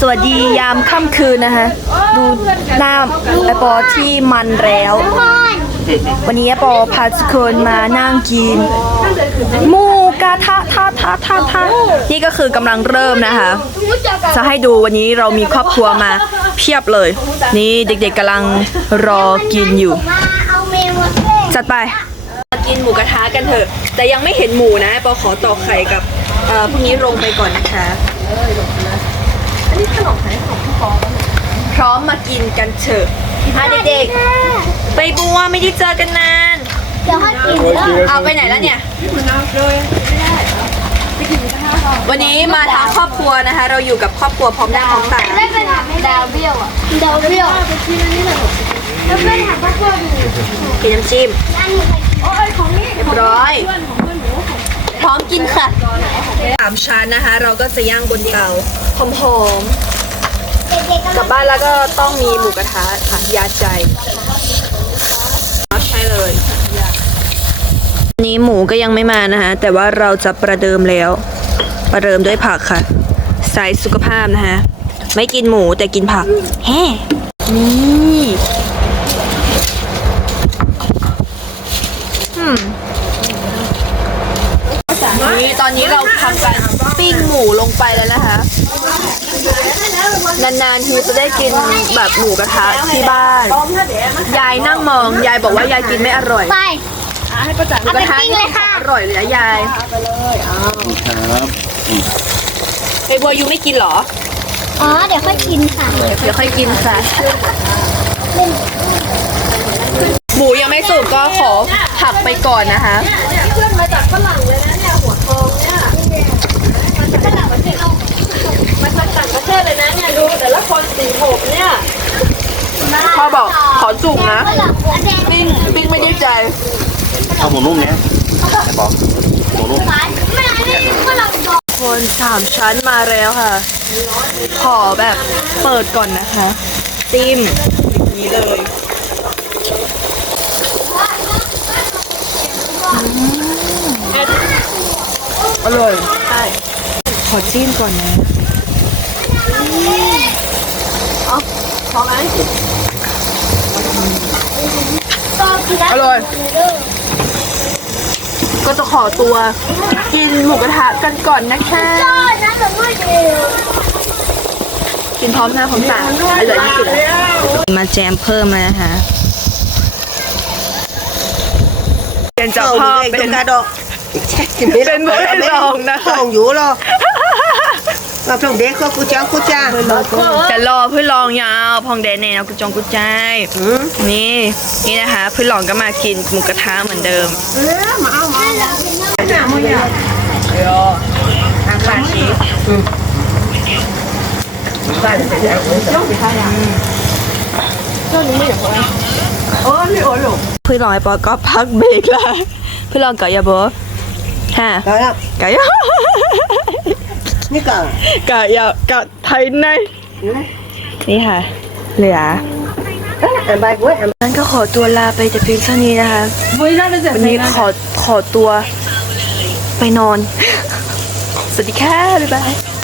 สวัสดียามค่ำคืนนะคะ ดูหน้าไอปอที่มันแล้ว วันนี้ไอปอพาทุกคนมานั่งกินหมูกระทะทะทะทะทะนี่ก็คือกำลังเริ่มนะคะ จะให้ดูวันนี้เรามีครอบครัวมาเพียบเลย นี่เด็กๆกำลังรอกินอยู่ จัดไป กินหมูกระทะกันเถอะ แต่ยังไม่เห็นหมูนะปอขอต่อกไข่กับเอ่อพวกนี้ลงไปก่อนนะคะ นนี้ขนมไหนขนมพี่ปอพร้อมมากินกันเถอะอะเด็กๆ ไปบัวไม่ได้เจอกันนาน เดี๋ยวให้กินแล้วเอาไปไหนแล้วเนี่ยวันนี้มาทางครอบครัวนะคะ เราอยู่กับครอบครัวพร้อมหน้าพร้อมตาได้ไปถามดาวเบี้ยวอะดาวเบี้ยวแล้วไปถามพ่อพ่อดูกินน้ำจิ้มอันนี้ใครโอ้ยของนี่เรียบร้อยพ ร้อมกินค่ะสามชั้นนะคะ เราก็จะย่างบนเตาหอมๆเด็กๆกลับบ้านแล้วก็ต้องมีหมูกระทะค่ะยาใจใช่เลยวันนี้หมูก็ยังไม่มานะคะ แต่ว่าเราจะประเดิมแล้ว ประเดิมด้วยผักค่ะสายสุขภาพนะคะ ไม่กินหมูแต่กินผักแฮ่นี่อืมนี่ ตอนนี้เราทำการปิ้งหมูลงไปแล้วนะคะ นานๆทีจะได้กินแบบหมูกระทะที่บ้าน ยายนั่งมอง ยายบอกว่ายายกินไม่อร่อยไปหมูกระทะนี่ของอร่อยเลยนะยายครับไอ้บัวยูไม่กินเหรอ อ๋อ เดี๋ยวค่อยกินค่ะ เดี๋ยวค่อยกินค่ะ หมูยังไม่สุกก็ขอผักไปก่อนนะคะพ่อ บอกขอจุ่มนะ ปิ้งปิ้งไม่ได้ใจเอาหมูนุ่มเนี้ยไอ้บอกหมูนุ่มไม่ได้ไม่ได้ฝรั่งดอกคนสามชั้นมาแล้วค่ะ ขอแบบเปิดก่อนนะคะ จิ้มอย่างนี้เลย อร่อยใช่ขอจิ้มก่อนนะอร่อย ก็จะขอตัวกินหมูกระทะกันก่อนนะคะก็นั่นแหละไม่เดียวกินพร้อมหน้าพร้อมตาอร่อยที่สุดมาแจมเพิ่มเลยนะคะเปลี่ยนจากพ่อเป็นกระดอก เป็นเป็นรองนะคะ không vũ lo mà trong đế có cô cháu cô cha จะรอเพื่อลองยาวพองแดนเนนะกุจงกุใจายนี่นี่นะคะเพื่อลองก็มากินหมูกระทะเหมือนเดิมทางปาชีเพื่อนลองไอ้ปอก็พักเบรกแล้วเพื่อนลองก่อนอย่าบ อกฮะ đó đó ก่อนอย่า như cờ ก่อนอย่าก่อนไทยในนี่ค่ะ เหลือ em bay cuối em นั้นก็ขอตัวลาไปแต่เพียงเท่านี้นะคะวันนี้ขอขอตัวไปนอน สวัสดีค่ะ บ๊ายบาย